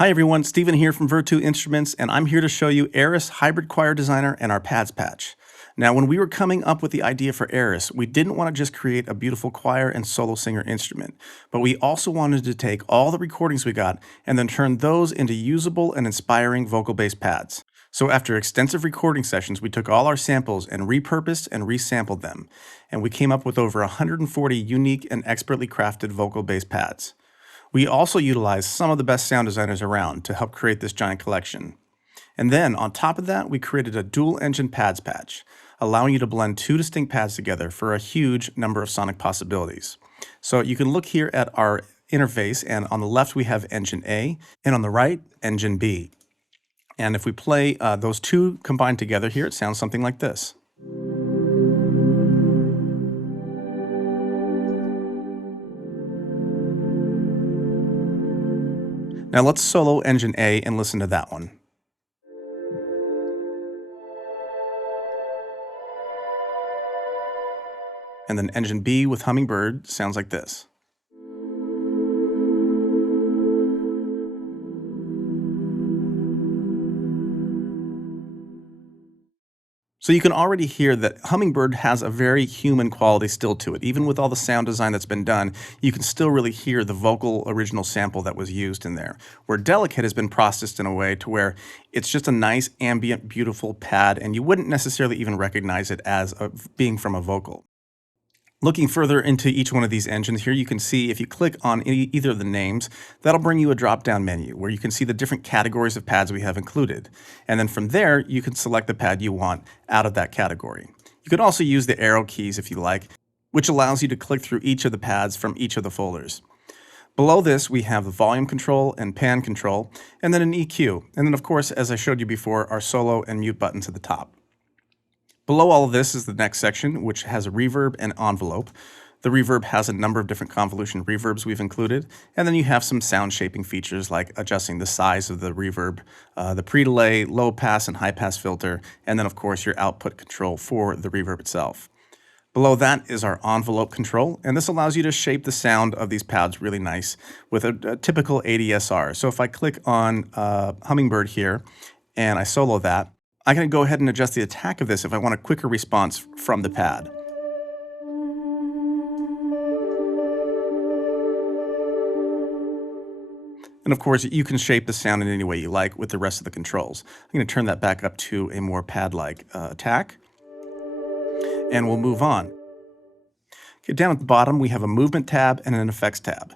Hi everyone, Stephen here from Virtu Instruments, and I'm here to show you Aeris Hybrid Choir Designer and our pads patch. Now, when we were coming up with the idea for Aeris, we didn't want to just create a beautiful choir and solo singer instrument, but we also wanted to take all the recordings we got and then turn those into usable and inspiring vocal-based pads. So after extensive recording sessions, we took all our samples and repurposed and resampled them, and we came up with over 140 unique and expertly crafted vocal-based pads. We also utilized some of the best sound designers around to help create this giant collection. And then, on top of that, we created a dual-engine pads patch, allowing you to blend two distinct pads together for a huge number of sonic possibilities. So you can look here at our interface, and on the left we have engine A, and on the right, engine B. And if we play those two combined together here, it sounds something like this. Now let's solo engine A and listen to that one. And then engine B with Hummingbird sounds like this. So you can already hear that Hummingbird has a very human quality still to it. Even with all the sound design that's been done, you can still really hear the vocal original sample that was used in there. Where Delicate has been processed in a way to where it's just a nice, ambient, beautiful pad, and you wouldn't necessarily even recognize it as being from a vocal. Looking further into each one of these engines here, you can see if you click on either of the names, that'll bring you a drop-down menu where you can see the different categories of pads we have included. And then from there, you can select the pad you want out of that category. You can also use the arrow keys if you like, which allows you to click through each of the pads from each of the folders. Below this, we have the volume control and pan control, and then an EQ. And then of course, as I showed you before, our solo and mute buttons at the top. Below all of this is the next section, which has a reverb and envelope. The reverb has a number of different convolution reverbs we've included, and then you have some sound shaping features like adjusting the size of the reverb, the pre-delay, low pass and high pass filter, and then of course your output control for the reverb itself. Below that is our envelope control, and this allows you to shape the sound of these pads really nice with a typical ADSR. So if I click on Hummingbird here and I solo that, I can go ahead and adjust the attack of this if I want a quicker response from the pad. And of course, you can shape the sound in any way you like with the rest of the controls. I'm going to turn that back up to a more pad-like attack, and we'll move on. Okay, down at the bottom, we have a movement tab and an effects tab.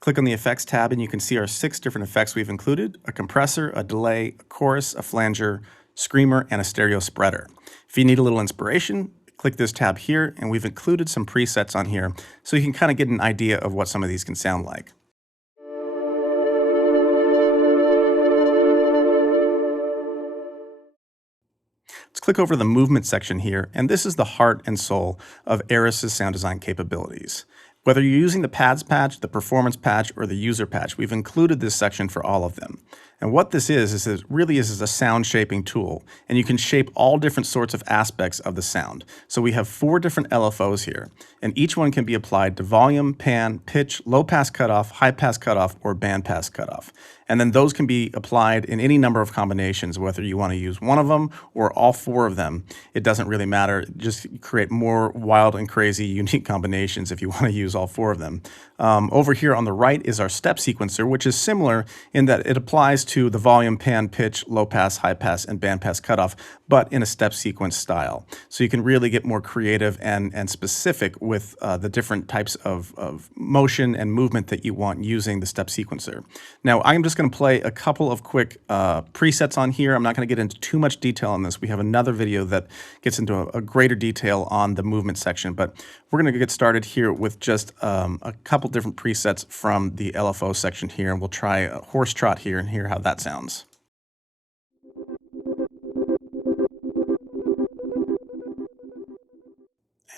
Click on the effects tab and you can see our 6 different effects we've included: a compressor, a delay, a chorus, a flanger, screamer, and a stereo spreader. If you need a little inspiration, click this tab here, and we've included some presets on here so you can kind of get an idea of what some of these can sound like. Let's click over the movement section here, and this is the heart and soul of Aeris' sound design capabilities. Whether you're using the pads patch, the performance patch, or the user patch, we've included this section for all of them. And what this is it really is a sound shaping tool, and you can shape all different sorts of aspects of the sound. So we have 4 different LFOs here, and each one can be applied to volume, pan, pitch, low pass cutoff, high pass cutoff, or band pass cutoff. And then those can be applied in any number of combinations, whether you want to use one of them or all 4 of them. It doesn't really matter. Just create more wild and crazy unique combinations if you want to use all 4 of them. Over here on the right is our step sequencer, which is similar in that it applies to the volume, pan, pitch, low pass, high pass, and band pass cutoff, but in a step sequence style. So you can really get more creative and specific with the different types of motion and movement that you want using the step sequencer. Now, I'm just going to play a couple of quick presets on here. I'm not going to get into too much detail on this. We have another video that gets into a greater detail on the movement section, but we're going to get started here with just a couple different presets from the LFO section here, and we'll try a horse trot here and hear how that sounds.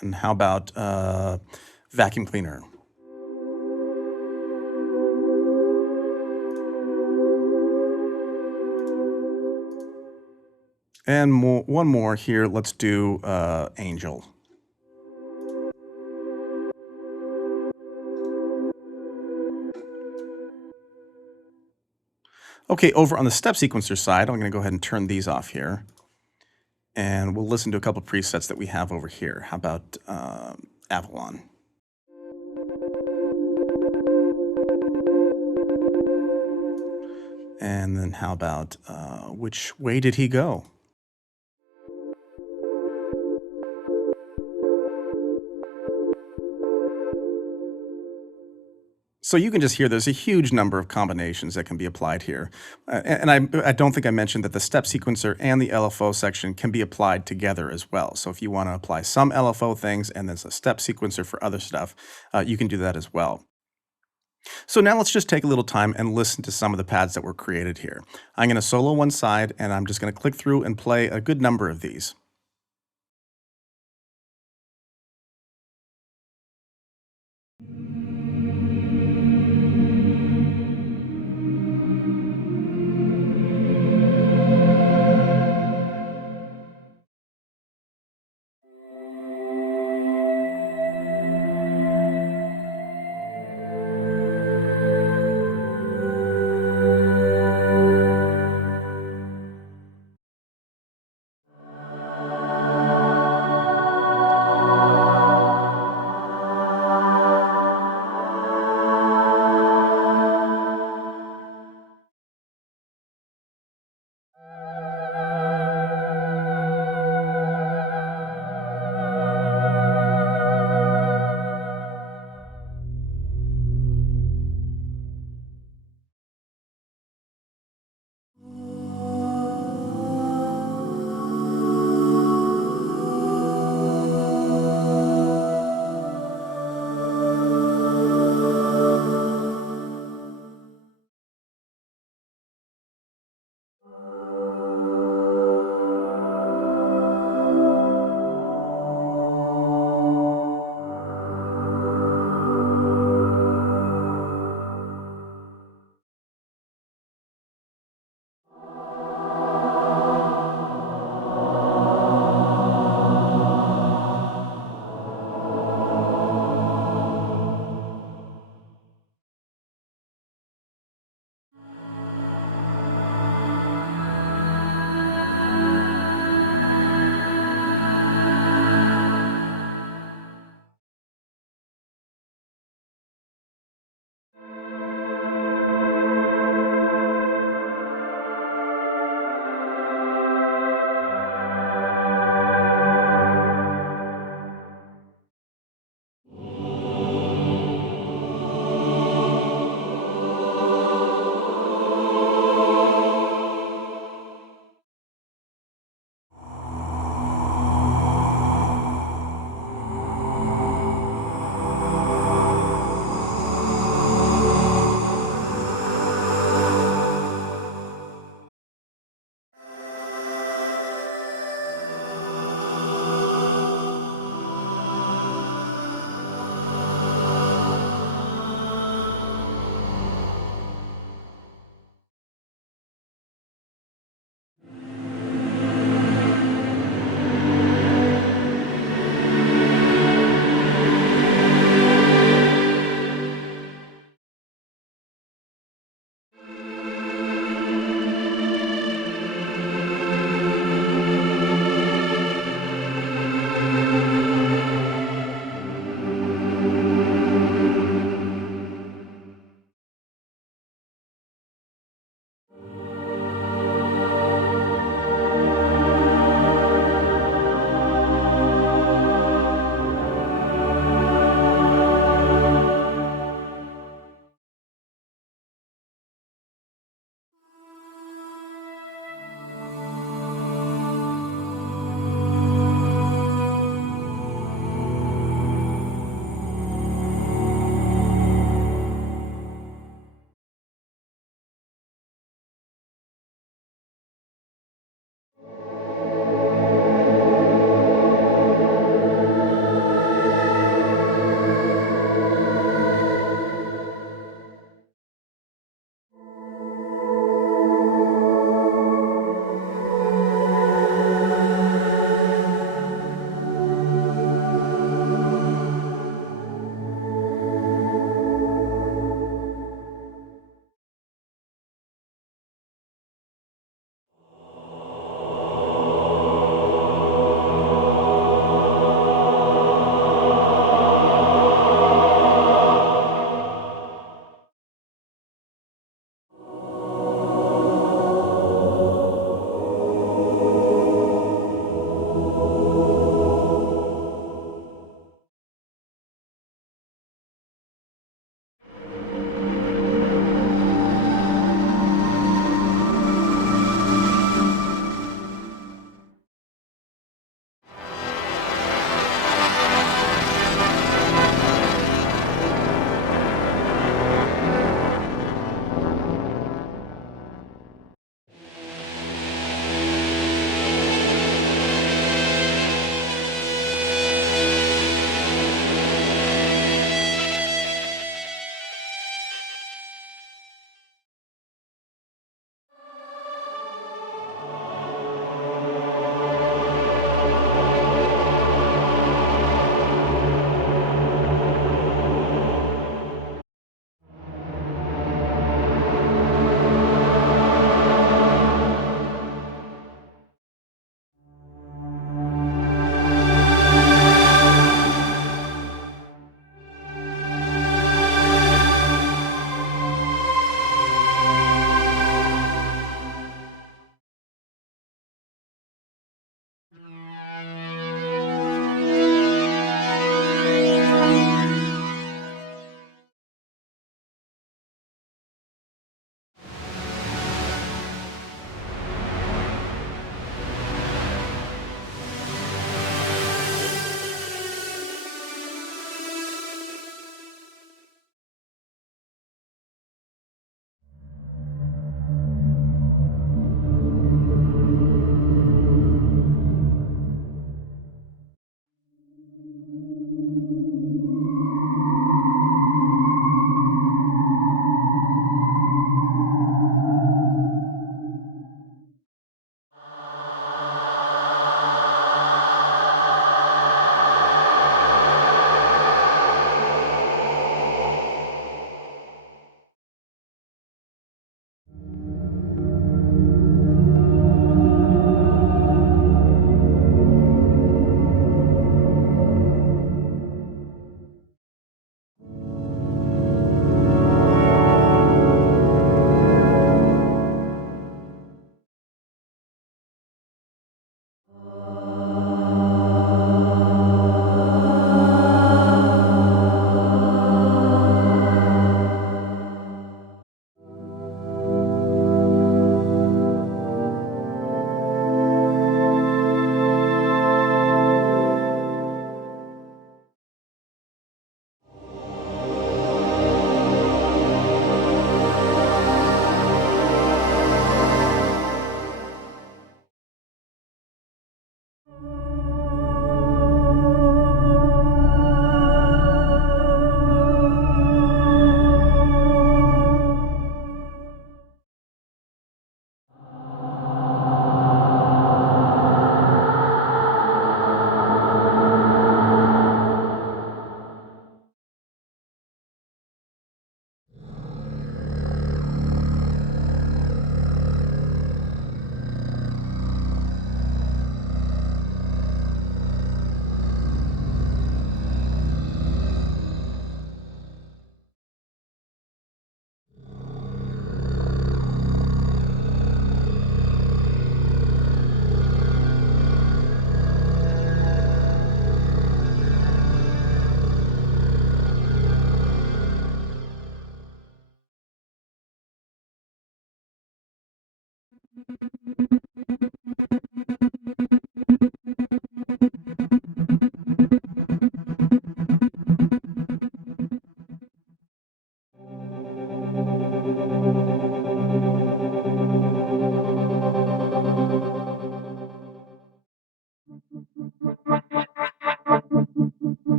And how about vacuum cleaner? And one more here. Let's do Angel. Okay, over on the step sequencer side, I'm going to go ahead and turn these off here. And we'll listen to a couple presets that we have over here. How about Avalon? And then how about Which Way Did He Go? So you can just hear there's a huge number of combinations that can be applied here. And I don't think I mentioned that the step sequencer and the LFO section can be applied together as well. So if you want to apply some LFO things and there's a step sequencer for other stuff, you can do that as well. So now let's just take a little time and listen to some of the pads that were created here. I'm going to solo one side and I'm just going to click through and play a good number of these.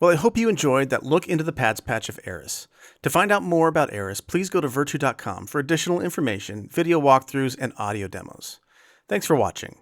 Well, I hope you enjoyed that look into the pads patch of Aeris. To find out more about Aeris, please go to virtue.com for additional information, video walkthroughs, and audio demos. Thanks for watching.